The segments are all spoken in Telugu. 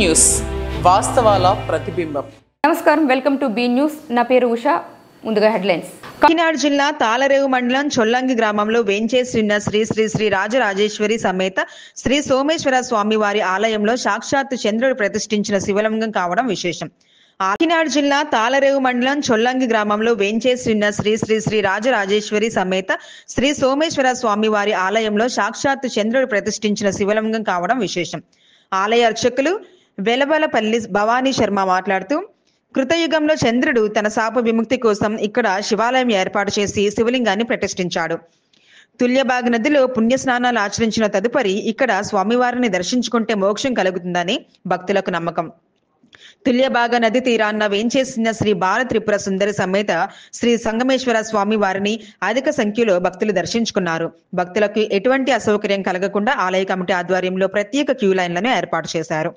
న్యూస్ వాస్తవాల ప్రతిబింబం. నమస్కారం, వెల్కమ్ టు బీ న్యూస్. నా పేరు ఉషా. ముందుగా హెడ్లైన్స్. కాకినాడ జిల్లా తాళరేవు మండలం చొల్లంగి గ్రామంలో వేంచేసిన శ్రీ శ్రీ శ్రీ రాజరాజేశ్వరి సమేత శ్రీ సోమేశ్వర స్వామి వారి ఆలయంలో సాక్షాత్తు చంద్రుడు ప్రతిష్ఠించిన శివలింగం కావడం విశేషం. కాకినాడ జిల్లా తాళరేవు మండలం చొల్లంగి గ్రామంలో వేంచేసిన శ్రీ శ్రీ శ్రీ రాజరాజేశ్వరి సమేత శ్రీ సోమేశ్వర స్వామి వారి ఆలయంలో సాక్షాత్తు చంద్రుడు ప్రతిష్ఠించిన శివలింగం కావడం విశేషం. ఆలయ అర్చకులు వెలవలపల్లి భవానీ శర్మ మాట్లాడుతూ, కృతయుగంలో చంద్రుడు తన శాప విముక్తి కోసం ఇక్కడ శివాలయం ఏర్పాటు చేసి శివలింగాన్ని ప్రతిష్ఠించాడు. తుల్యభాగ నదిలో పుణ్యస్నానాలు ఆచరించిన తదుపరి ఇక్కడ స్వామివారిని దర్శించుకుంటే మోక్షం కలుగుతుందని భక్తులకు నమ్మకం. తుల్యభాగ నది తీరాన్న వేంచేసిన శ్రీ బాల త్రిపుర సుందరి సమేత శ్రీ సంగమేశ్వర స్వామి వారిని అధిక సంఖ్యలో భక్తులు దర్శించుకున్నారు. భక్తులకు ఎటువంటి అసౌకర్యం కలగకుండా ఆలయ కమిటీ ఆధ్వర్యంలో ప్రత్యేక క్యూ లైన్లను ఏర్పాటు చేశారు.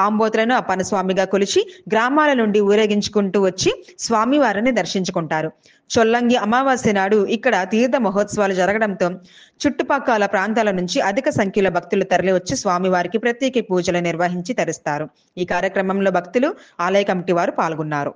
ఆంబోతులను అప్పన్న స్వామిగా కొలిచి గ్రామాల నుండి ఊరేగించుకుంటూ వచ్చి స్వామివారిని దర్శించుకుంటారు. చొల్లంగి అమావాస్య నాడు ఇక్కడ తీర్థ మహోత్సవాలు జరగడంతో చుట్టుపక్కల ప్రాంతాల నుంచి అధిక సంఖ్యలో భక్తులు తరలివచ్చి స్వామివారికి ప్రత్యేక పూజలు నిర్వహించి తరిస్తారు. ఈ కార్యక్రమంలో భక్తులు, ఆలయ కమిటీ వారు పాల్గొన్నారు.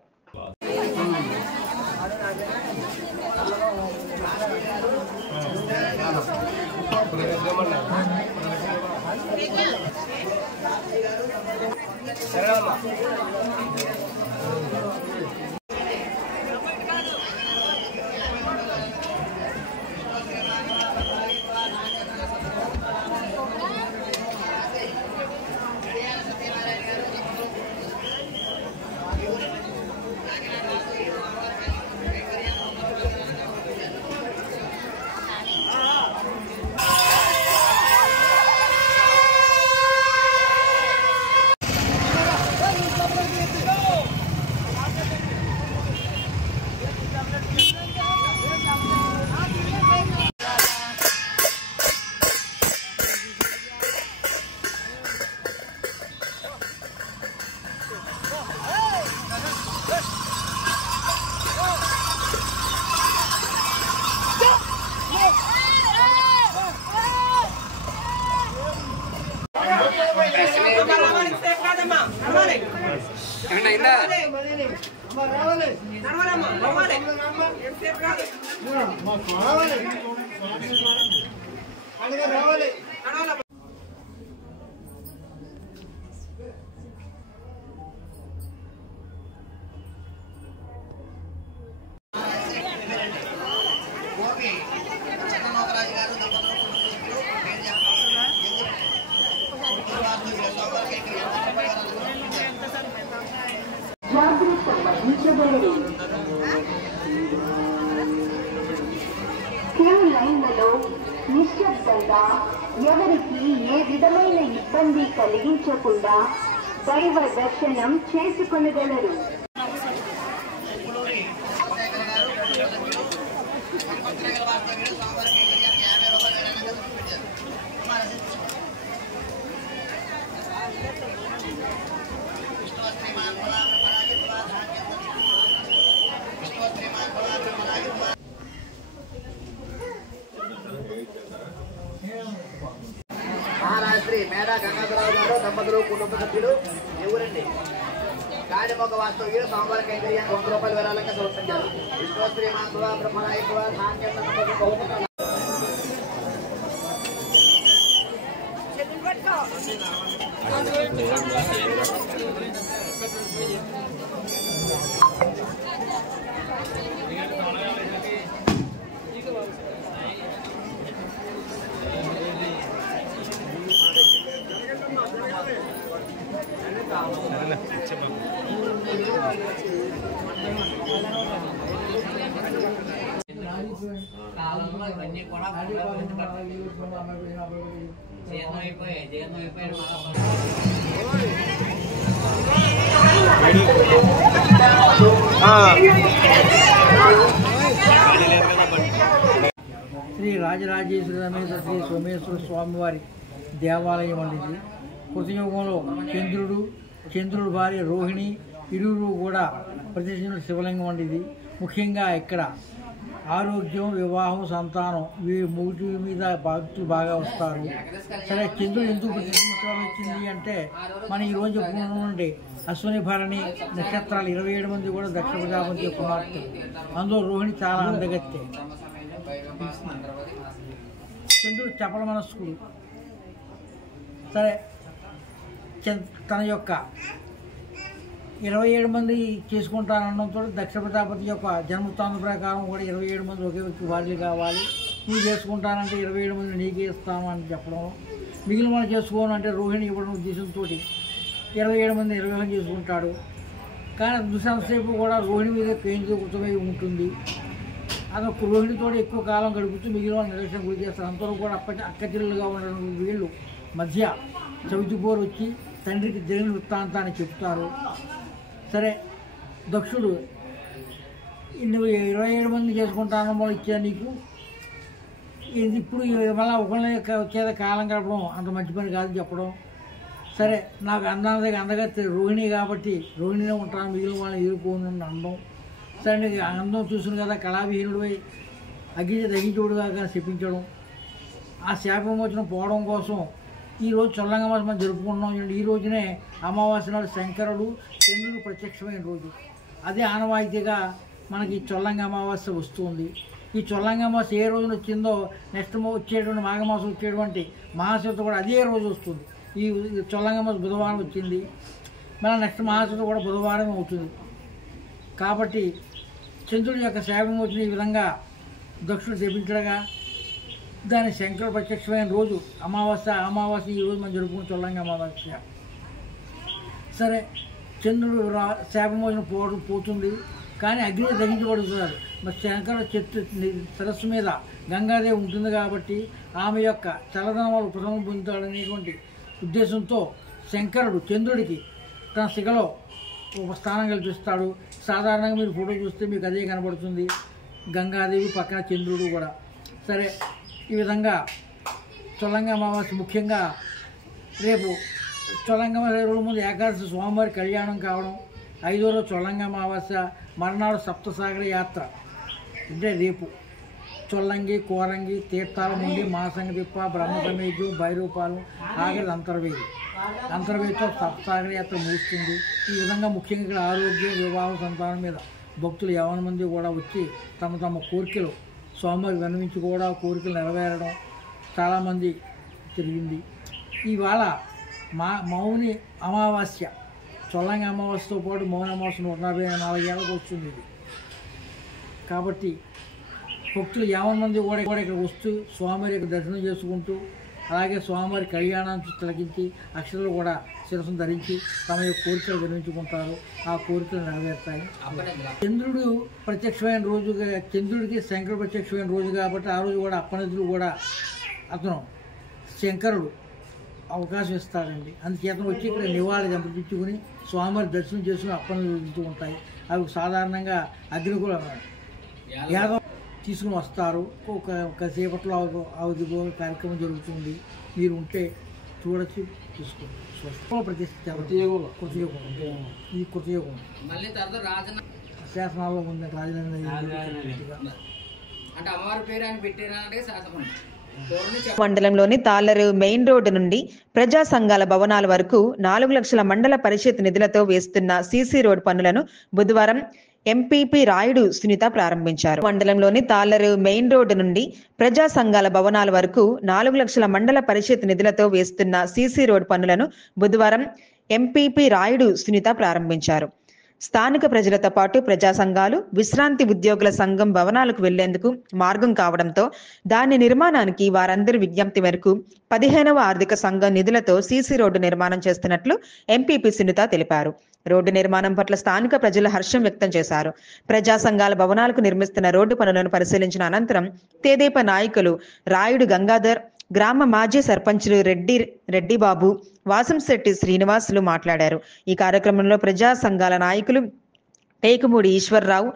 లైన్లలో నిశ్శబ్దంగా ఎవరికి ఏ విధమైన ఇబ్బంది కలిగించకుండా దైవ దర్శనం చేసుకొనగలరు. మహారాష్ట్రి మేడా గంగాధరరావు గారు దంపతులు కుటుంబ సభ్యులు ఎవరండి గాడిమొక వాస్తవ్యులు సోమవార కైంకర్యాన్ని 100 రూపాయల విరాళంగా సమర్పించారు. విశ్వశ్రీ మాధవ బ్రహ్మనాయకువ సాంకేత కాలంలో ఇవన్నీ కూడా జీర్ణం అయిపోయిన శ్రీ రాజరాజేశ్వరి సమేత శ్రీ సోమేశ్వర స్వామివారి దేవాలయం అనేది కృతయుగంలో చంద్రుడు భార్య రోహిణి ఇరువురు కూడా ప్రతిష్ఠించిన శివలింగం వంటిది. ముఖ్యంగా ఇక్కడ ఆరోగ్యం, వివాహం, సంతానం మూటి మీద భక్తులు బాగా వస్తారు. సరే, చంద్రుడు ఎందుకు ప్రతిష్ఠించడం వచ్చింది అంటే మన ఈరోజు చెప్పుకున్నటువంటి అశ్విని భరణి నక్షత్రాలు 27 మంది కూడా దక్ష ప్రజాపతి కుమార్తె. అందులో రోహిణి చాలా అందగత్తె. చంద్రుడు చపల మనస్కుడు. సరే, తన యొక్క 27 మంది చేసుకుంటానడంతో దక్ష ప్రజాపతి యొక్క జన్మవృత్తాంతం ప్రకారం కూడా 27 మంది ఒకే వ్యక్తి భార్యలు కావాలి. నువ్వు చేసుకుంటానంటే 27 మంది నీకే ఇస్తాను అని చెప్పడం, మిగిలిన వాళ్ళు చేసుకోవాలంటే రోహిణి ఇవ్వడం ఉద్దేశంతో 27 మంది నిర్వహణ చేసుకుంటాడు. కానీ దుసంసేపు కూడా రోహిణి మీద కేంద్రీకృతమై ఉంటుంది. అదొక రోహిణితో ఎక్కువ కాలం గడుపుతూ మిగిలిన వాళ్ళు నిరక్షణ గురి చేస్తారు. అందరూ కూడా అక్క చెల్లెలుగా ఉండడం వీళ్ళు మధ్య చవితిపోరు వచ్చి తండ్రికి జరిగిన వృత్తాంతాన్ని చెప్తారు. సరే, దక్షుడు నువ్వు 27 మంది చేసుకుంటానో ఇచ్చా నీకు, ఇప్పుడు మళ్ళీ ఒకళ్ళ చేత కాలం గడపడం అంత మంచి పని కాదు చెప్పడం. సరే, నాకు అందగా రోహిణి కాబట్టి రోహిణినే ఉంటాను, మిగిలిన వాళ్ళని ఎదుర్కోను అనడం. సరే, నీకు అందం చూసిన కదా కళావిహీనుడిపై అగ్గి తగ్గించుడుగా శపించడం. ఆ శాపమోచనం పోవడం కోసం ఈరోజు చొల్లంగి అమావాస్య మనం జరుపుకుంటున్నాం. ఈ రోజునే అమావాస్య నాడు శంకరుడు చంద్రుడు ప్రత్యక్షమైన రోజు. అదే ఆనవాయితీగా మనకి చొల్లంగి అమావాస్య వస్తుంది. ఈ చొల్లంగి అమావాస్య ఏ రోజున వచ్చిందో నెక్స్ట్ వచ్చేటువంటి మాఘమాసం వచ్చేటువంటి మహాశివత కూడా అదే రోజు వస్తుంది. ఈ చొల్లంగి అమావాస్య బుధవారం వచ్చింది, మళ్ళీ నెక్స్ట్ మహాశివత కూడా బుధవారం అవుతుంది. కాబట్టి చంద్రుడి యొక్క శాపమోచనం ఈ విధంగా దక్షుడు శపించడగా దాని శంకరుడు ప్రత్యక్షమైన రోజు అమావాస్య ఈ రోజు మనం జరుపుకుని చొల్లంగి అమావాస్య. సరే, చంద్రుడు శాపమోచనం పోతుంది, కానీ అగ్ని దహించబడుతున్నారు. మరి శంకరుడు చెట్టు సరస్సు మీద గంగాదేవి ఉంటుంది కాబట్టి ఆమె యొక్క చల్లదనం వల్ల ఉపశమనం పొందుతాడనేటువంటి ఉద్దేశంతో శంకరుడు చంద్రుడికి తన శిఖలో ఒక స్థానం కల్పిస్తాడు. సాధారణంగా మీరు ఫోటో చూస్తే మీకు అదే కనబడుతుంది, గంగాదేవి పక్కన చంద్రుడు కూడా. సరే, ఈ విధంగా చొల్లంగి అమావాస్య ముఖ్యంగా రేపు చొల్లంగి అమావాస్య రోజు ముందు ఏకాదశి స్వామివారి కళ్యాణం కావడం, 5వ రోజు చొల్లంగి అమావాస్య, మర్నాడు సప్తసాగర యాత్ర. అంటే రేపు చొల్లంగి, కోరంగి, తీర్థాల నుండి మాసంగి తిప్ప, బ్రహ్మసమేజు, భైరూపాలు, ఆఖరి అంతర్వేదితో సప్తసాగర యాత్ర ముగుస్తుంది. ఈ విధంగా ముఖ్యంగా ఇక్కడ ఆరోగ్యం, వివాహం, సంతానం మీద భక్తులు 50 మంది కూడా వచ్చి తమ కోరికలు స్వామివారికి విన్నవించి కూడా కోరికలు నెరవేరడం చాలామంది జరిగింది. ఇవాళ మౌని అమావాస్య, చొల్లంగి అమావాస్యతో పాటు మౌని అమావాస్య 144 ఏళ్ళకు వస్తుంది ఇది. కాబట్టి భక్తులు 50 మంది కూడా ఇక్కడ వస్తూ స్వామివారి యొక్క దర్శనం చేసుకుంటూ, అలాగే స్వామివారి కళ్యాణాన్ని తిలకించి అక్షరాలు కూడా శిరస్సును ధరించి తమ యొక్క కోరికలు వినిపించుకుంటారు. ఆ కోరికలు నెరవేరుతాయి. చంద్రుడు ప్రత్యక్షమైన రోజుగా, చంద్రుడికి శంకరుడు ప్రత్యక్షమైన రోజు కాబట్టి ఆ రోజు కూడా అప్పనిధులు కూడా అతను శంకరుడు అవకాశం ఇస్తాడండి. అందుచేత వచ్చి ఇక్కడ నివాళి సంప్రదించుకుని స్వామివారి దర్శనం చేసుకుని అప్పనిధులు ఉంటాయి. అవి సాధారణంగా అగ్నికుల యాదవ్ తీసుకుని వస్తారు. ఒకసేపట్లో అవధిగో కార్యక్రమం జరుగుతుంది. మీరు ఉంటే చూడొచ్చు, చూసుకోండి. ప్రతిష్ఠ కృతయుగం, ఇది కృతయుగం శాసనాల్లో ఉంది. రాజధాని అంటే అమ్మవారి పేరు అని పెట్టారా అంటే శాసనం. మండలంలోని తాళ్లరేవు మెయిన్ రోడ్డు నుండి ప్రజా సంఘాల భవనాల వరకు 4 లక్షల మండల పరిషత్ నిధులతో వేస్తున్న సీసీ రోడ్ పనులను బుధవారం ఎంపీపీ రాయుడు సునీత ప్రారంభించారు. మండలంలోని తాళ్లరేవు మెయిన్ రోడ్డు నుండి ప్రజా సంఘాల భవనాల వరకు 4 లక్షల మండల పరిషత్ నిధులతో వేస్తున్న సీసీ రోడ్ పనులను బుధవారం ఎంపీపీ రాయుడు సునీత ప్రారంభించారు. స్థానిక ప్రజలతో పాటు ప్రజా సంఘాలు, విశ్రాంతి ఉద్యోగుల సంఘం భవనాలకు వెళ్లేందుకు మార్గం కావడంతో దాని నిర్మాణానికి వారందరి విజ్ఞప్తి మేరకు 15వ ఆర్థిక సంఘం నిధులతో సీసీ రోడ్డు నిర్మాణం చేస్తున్నట్లు ఎంపీపీ సునీత తెలిపారు. రోడ్డు నిర్మాణం పట్ల స్థానిక ప్రజలు హర్షం వ్యక్తం చేశారు. ప్రజా సంఘాల భవనాలకు నిర్మిస్తున్న రోడ్డు పనులను పరిశీలించిన అనంతరం తెదేపా నాయకులు రాయుడు గంగాధర్, గ్రామ మాజీ సర్పంచులు రెడ్డి బాబు, వాసంశెట్టి శ్రీనివాసులు మాట్లాడారు. ఈ కార్యక్రమంలో ప్రజా సంఘాల నాయకులు టేకుమూడి ఈశ్వర్రావు,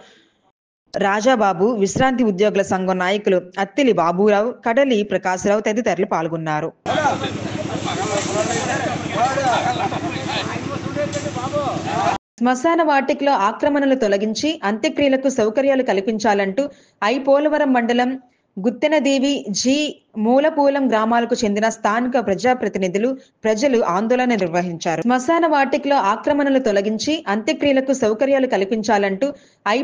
రాజాబాబు, విశ్రాంతి ఉద్యోగుల సంఘం నాయకులు అత్తిలి బాబురావు, కడలి ప్రకాశరావు తదితరులు పాల్గొన్నారు. శ్మశాన వాటికలో ఆక్రమణలు తొలగించి అంత్యక్రియలకు సౌకర్యాలు కల్పించాలంటూ పోలవరం మండలం గుత్తెనదేవి జి మూలపూలం గ్రామాలకు చెందిన స్థానిక ప్రజాప్రతినిధులు ప్రజలు ఆందోళన నిర్వహించారు. శ్మశాన వాటికలో ఆక్రమణలు తొలగించి అంత్యక్రియలకు సౌకర్యాలు కల్పించాలంటూ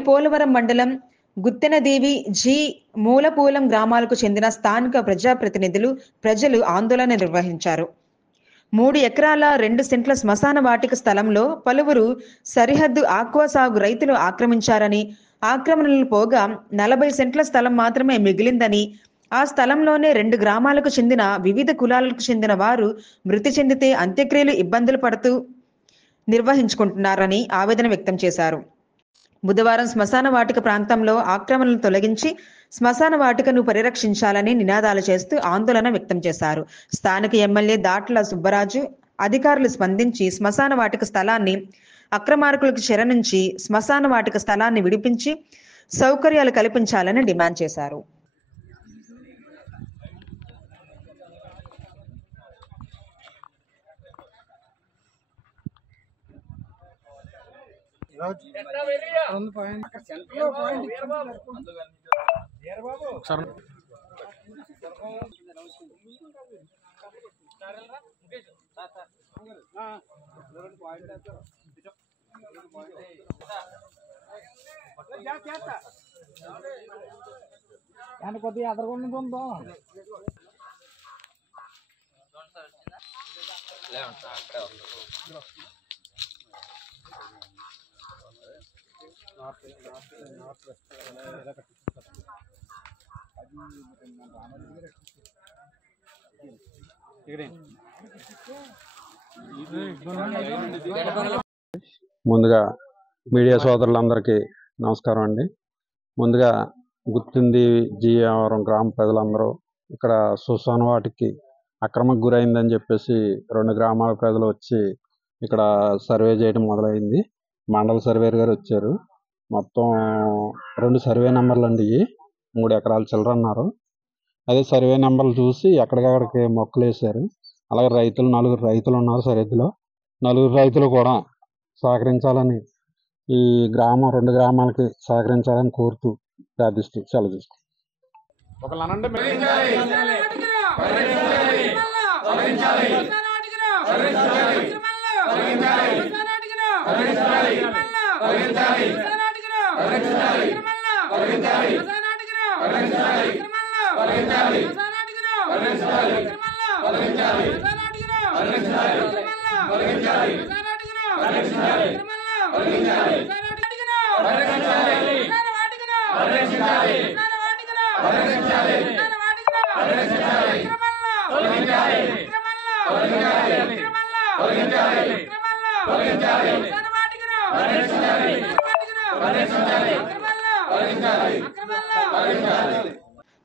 పోలవరం మండలం గుత్తెనదేవి జి మూలపూలం గ్రామాలకు చెందిన స్థానిక ప్రజాప్రతినిధులు ప్రజలు ఆందోళన నిర్వహించారు. 3 ఎకరాల 2 సెంట్ల శ్మశాన వాటిక స్థలంలో పలువురు సరిహద్దు ఆక్వా సాగు రైతులు ఆక్రమించారని, ఆక్రమణలు పోగా 40 సెంట్ల స్థలం మాత్రమే మిగిలిందని, ఆ స్థలంలోనే 2 గ్రామాలకు చెందిన వివిధ కులాలకు చెందిన వారు మృతి చెందితే అంత్యక్రియలు ఇబ్బందులు పడుతూ నిర్వహించుకుంటున్నారని ఆవేదన వ్యక్తం చేశారు. బుధవారం శ్మశాన వాటిక ప్రాంతంలో ఆక్రమణలు తొలగించి శ్మశాన వాటికను పరిరక్షించాలని నినాదాలు చేస్తూ ఆందోళన వ్యక్తం చేశారు. స్థానిక ఎమ్మెల్యే దాట్ల సుబ్బరాజు అధికారులు స్పందించి శ్మశాన వాటిక స్థలాన్ని అక్రమార్కులకు చెర నుంచి శ్మశాన వాటిక స్థలాన్ని విడిపించి సౌకర్యాలు కల్పించాలని డిమాండ్ చేశారు. కొద్దిగా అదరకుండా ముందుగా మీడియా సోదరులందరికీ నమస్కారం అండి. ముందుగా గుర్తుంది జీవరం గ్రామ ప్రజలందరూ ఇక్కడ శ్మశాన వాటికి అక్రమకు గురైందని చెప్పేసి 2 గ్రామాల ప్రజలు వచ్చి ఇక్కడ సర్వే చేయడం మొదలైంది. మండల సర్వేర్ గారు వచ్చారు. మొత్తం 2 సర్వే నెంబర్లు అండి. 3 ఎకరాల చిల్లర అన్నారు. అదే సర్వే నెంబర్లు చూసి ఎక్కడికక్కడికి మొక్కలు వేశారు. అలాగే రైతులు 4 రైతులు ఉన్నారు సరిహద్దులో. 4 రైతులు కూడా సహకరించాలని, ఈ గ్రామం 2 గ్రామాలకి సహకరించాలని కోరుతూ ప్రార్థిస్తూ సెలవు తీసుకుంటాం.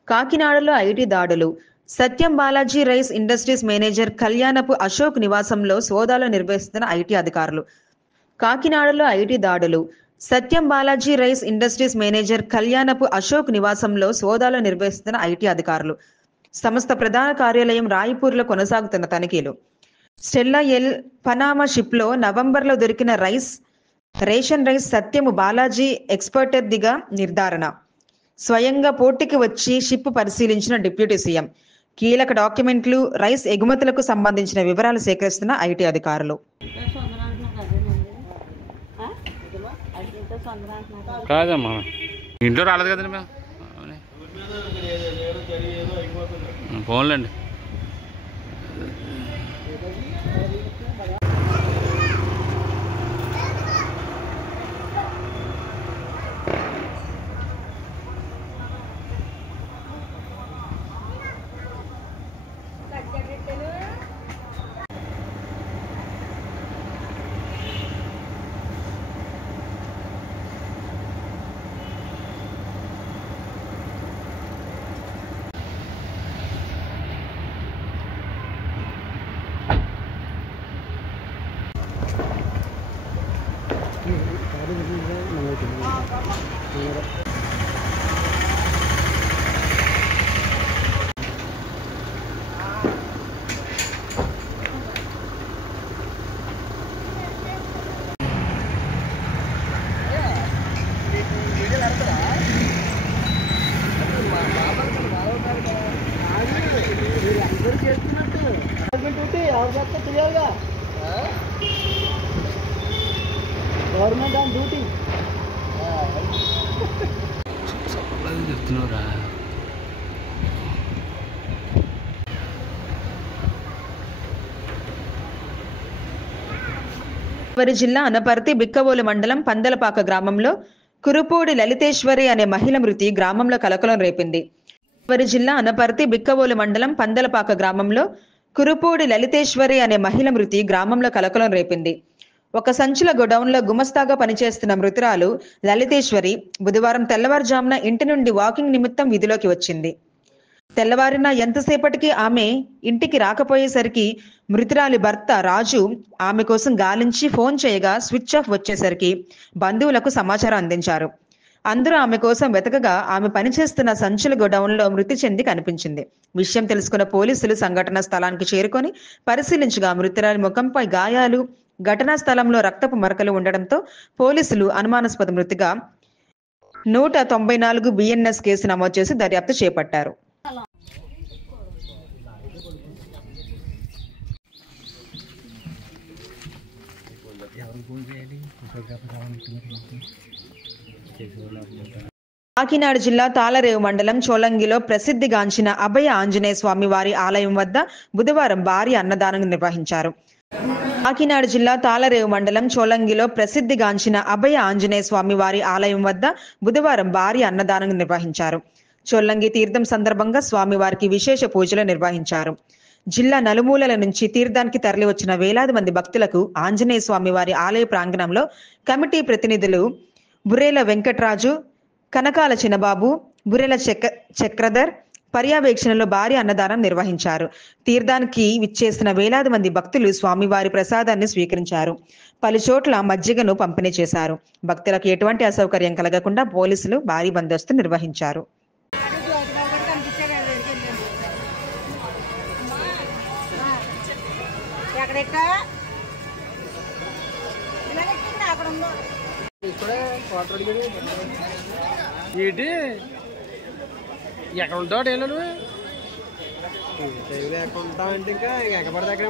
కాకినాడలో ఐటీ దాడులు. Satyam Balaji rice industries manager Kalyanapu Ashok నివాసంలో సోదాలు నిర్వహిస్తున్న ఐటీ అధికారులు. కాకినాడలో ఐటీ దాడులు. Satyam Balaji rice industries manager Kalyanapu Ashok నివాసంలో సోదాలు నిర్వహిస్తున్న ఐటీ అధికారులు. సంస్థ ప్రధాన కార్యాలయం రాయపూర్లో కొనసాగుతున్న తనిఖీలు. స్టెల్లా ఎల్ పనామా షిప్లో నవంబర్లో దొరికిన రేషన్ రైస్ సత్యము బాలాజీ ఎక్స్పర్టర్దిగా నిర్ధారణ. స్వయంగా పోర్టుకి వచ్చి షిప్ పరిశీలించిన డిప్యూటీ సీఎం. కీలక డాక్యుమెంట్లు, రైస్ ఎగుమతులకు సంబంధించిన వివరాలు సేకరిస్తున్న ఐటీ అధికారులు. కాదమ్మా, ఇంట్లో రాలేదు కదండి మేము. ఫోన్లేండి. గవర్నమెంట్ ఆన్ డ్యూటీ చెప్తున్నావురా. జిల్లా అనపర్తి బిక్కవోలు మండలం పందలపాక గ్రామంలో కురుపూడి లలితేశ్వరి అనే మహిళ మృతి గ్రామంలో కలకలం రేపింది. జిల్లా అనపర్తి బిక్కవోలు మండలం పందలపాక గ్రామంలో కురుపూడి లలితేశ్వరి అనే మహిళ మృతి గ్రామంలో కలకలం రేపింది. ఒక సంచుల గోడౌన్లో గుమస్తాగా పనిచేస్తున్న మృతురాలు లలితేశ్వరి బుధవారం తెల్లవారుజామున ఇంటి నుండి వాకింగ్ నిమిత్తం విధిలోకి వచ్చింది. తెల్లవారిన ఎంతసేపటికి ఆమె ఇంటికి రాకపోయేసరికి మృతురాలి భర్త రాజు ఆమె కోసం గాలించి ఫోన్ చేయగా స్విచ్ ఆఫ్ వచ్చేసరికి బంధువులకు సమాచారం అందించారు. అందరూ ఆమె కోసం వెతకగా ఆమె పనిచేస్తున్న సంచుల గోడౌన్లో మృతి చెంది కనిపించింది. విషయం తెలుసుకున్న పోలీసులు సంఘటన స్థలానికి చేరుకొని పరిశీలించగా మృతురాలి ముఖంపై గాయాలు, ఘటనా స్థలంలో రక్తపు మరకలు ఉండడంతో పోలీసులు అనుమానాస్పద మృతిగా 194 BNS కేసు నమోదు చేసి దర్యాప్తు చేపట్టారు. కాకినాడ జిల్లా తాళరేవు మండలం చోలంగిలో ప్రసిద్ధిగాంచిన అభయ ఆంజనేయ స్వామి వారి ఆలయం వద్ద బుధవారం భారీ అన్నదానం నిర్వహించారు. కాకినాడ జిల్లా తాళరేవు మండలం చోలంగిలో ప్రసిద్ధిగాంచిన అభయ ఆంజనేయ స్వామి వారి ఆలయం వద్ద బుధవారం భారీ అన్నదానం నిర్వహించారు. చొల్లంగి తీర్థం సందర్భంగా స్వామివారికి విశేష పూజలు నిర్వహించారు. జిల్లా నలుమూలల నుంచి తీర్థానికి తరలి వచ్చిన వేలాది మంది భక్తులకు ఆంజనేయ స్వామి వారి ఆలయ ప్రాంగణంలో కమిటీ ప్రతినిధులు బుర్రేల వెంకట్రాజు, కనకాల చిన్నబాబు, బుర్రెల చక్రధర్ పర్యవేక్షణలో భారీ అన్నదానం నిర్వహించారు. తీర్థానికి విచ్చేసిన వేలాది మంది భక్తులు స్వామివారి ప్రసాదాన్ని స్వీకరించారు. పలు చోట్ల మజ్జిగను పంపిణీ చేశారు. భక్తులకు ఎటువంటి అసౌకర్యం కలగకుండా పోలీసులు భారీ బందోబస్తు నిర్వహించారు. ఏంటి ఎక్కడ ఉంటావు డైలీ ఉంటామంటే ఇంకా ఎక్కబడి దగ్గర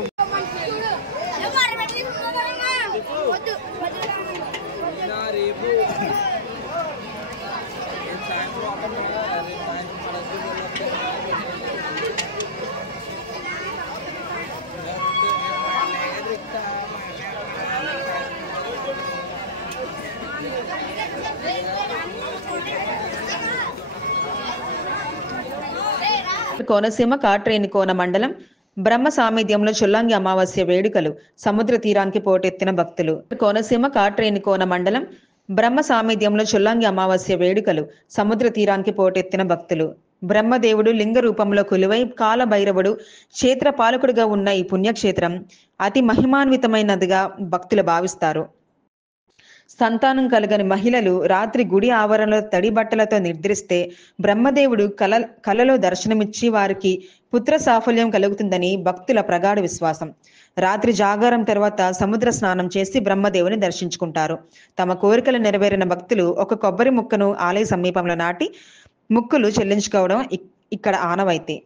రేపు కోనసీమ కాట్రేనికోన మండలం బ్రహ్మ సామీధ్యంలో చొల్లంగి అమావాస్య వేడుకలు సముద్ర తీరానికి పోటెత్తిన భక్తులు. కోనసీమ కాట్రేనికోన మండలం బ్రహ్మ సామీధ్యంలో చొల్లంగి అమావాస్య వేడుకలు సముద్ర తీరానికి పోటెత్తిన భక్తులు. బ్రహ్మదేవుడు లింగ రూపంలో కొలువై కాలభైరవుడు క్షేత్ర పాలకుడుగా ఉన్న ఈ పుణ్యక్షేత్రం అతి మహిమాన్వితమైనదిగా భక్తులు భావిస్తారు. సంతానం కలగని మహిళలు రాత్రి గుడి ఆవరణలో తడి బట్టలతో నిద్రిస్తే బ్రహ్మదేవుడు కలలో దర్శనమిచ్చి వారికి పుత్ర సాఫల్యం కలుగుతుందని భక్తుల ప్రగాఢ విశ్వాసం. రాత్రి జాగారం తర్వాత సముద్ర స్నానం చేసి బ్రహ్మదేవుని దర్శించుకుంటారు. తమ కోరికలు నెరవేరిన భక్తులు ఒక కొబ్బరి ముక్కను ఆలయ సమీపంలో నాటి ముక్కులు చెల్లించుకోవడం ఇక్కడ ఆనవాయితీ.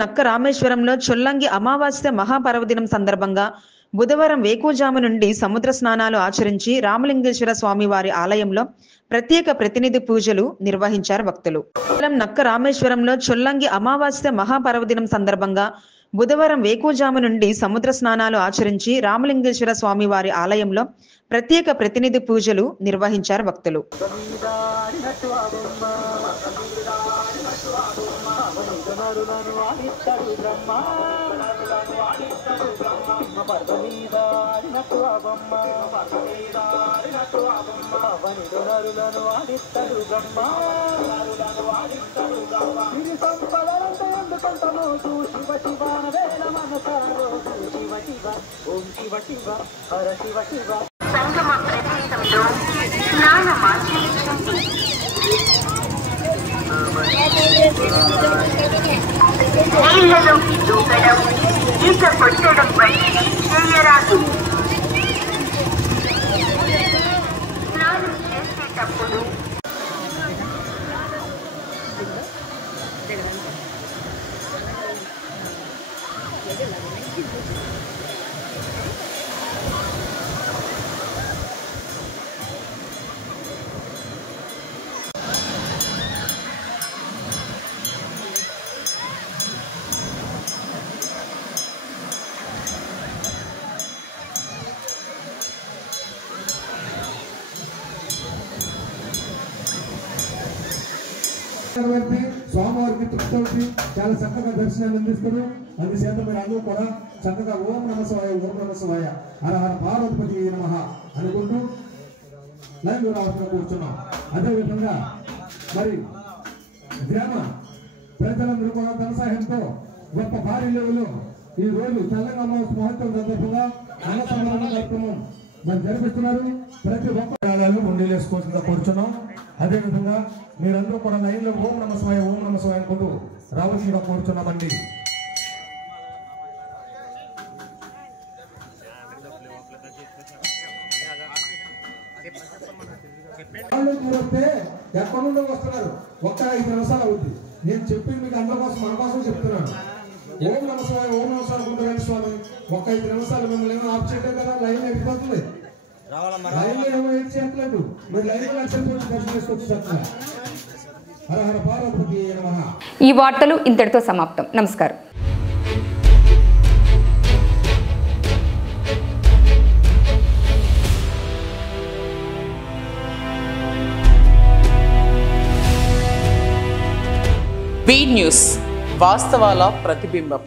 నక్క రామేశ్వరంలో చొల్లంగి అమావాస్య మహాపర్వదినం సందర్భంగా బుధవారం వేకువజాము నుండి సముద్ర స్నానాలు ఆచరించి రామలింగేశ్వర స్వామి వారి ఆలయంలో ప్రత్యేక ప్రతినిధి పూజలు నిర్వహించారు భక్తులు. నక్క రామేశ్వరంలో చొల్లంగి అమావాస్య మహాపర్వదినం సందర్భంగా బుధవారం వేకువజాము నుండి సముద్ర స్నానాలు ఆచరించి రామలింగేశ్వర స్వామి వారి ఆలయంలో ప్రత్యేక ప్రతినిధి పూజలు నిర్వహించారు భక్తులు. బ్రహ్మ సంగమ ప్రదేశంలో స్నానమాచరించండి. నీళ్లలోకి దూకడం, ఈత కొట్టడం వంటివి చేయరాదు. స్నానం చేసేటప్పుడు స్వామివారికి తృప్తి చాలా చక్కగా దర్శనాన్ని అందిస్తారు. అందుచేత మీరు అందరూ కూడా చక్కగా ఓం నమ శివాయ ఓం నమ శివాయ హర హర పార్వతీ నమః అనుకుంటూ లైవ్ రావాలని కూర్చున్నాం. అదేవిధంగా మరి గ్రామ ప్రజలందరూ కూడా ధన సహాయంతో గొప్ప భారీ లెవెల్లో ఈ రోజు తెలంగాణ మహోత్సవం సందర్భంగా అన్న సంబరణ కార్యక్రమం మరి జరిపిస్తున్నారు. ప్రతి ఒక్క ఉండీలు వేసుకోవాల్సిందిగా కూర్చున్నాం. అదేవిధంగా మీరందరూ కూడా లైన్లో ఓం నమ శివాయ అనుకుంటూ రావాల్సిందిగా కూర్చున్నామండి. వస్తే ఎక్కడి నుండో వస్తున్నారు. ఒక్క 5 నిమిషాలు అవుతుంది. నేను చెప్పింది మీకు అందరి కోసం మన కోసం చెప్తున్నాను. ఓం నమ శివాయ అనుకుంటారు స్వామి. ఒక్క 5 నిమిషాలు మిమ్మల్ని ఏమో ఆఫ్ చేయలేదు కదా, లైన్ ఎక్కిపోతుంది. లైన్ లో ఏమో ఎక్కి చేయట్లేదు. మీరు లైన్ లో దర్శనం చేసుకోవచ్చు చక్కగా. హర హర పార్వతీ నమః. ఈ వార్తలు ఇంతటితో సమాప్తం. నమస్కారం. బీ న్యూస్ వాస్తవాల ప్రతిబింబం.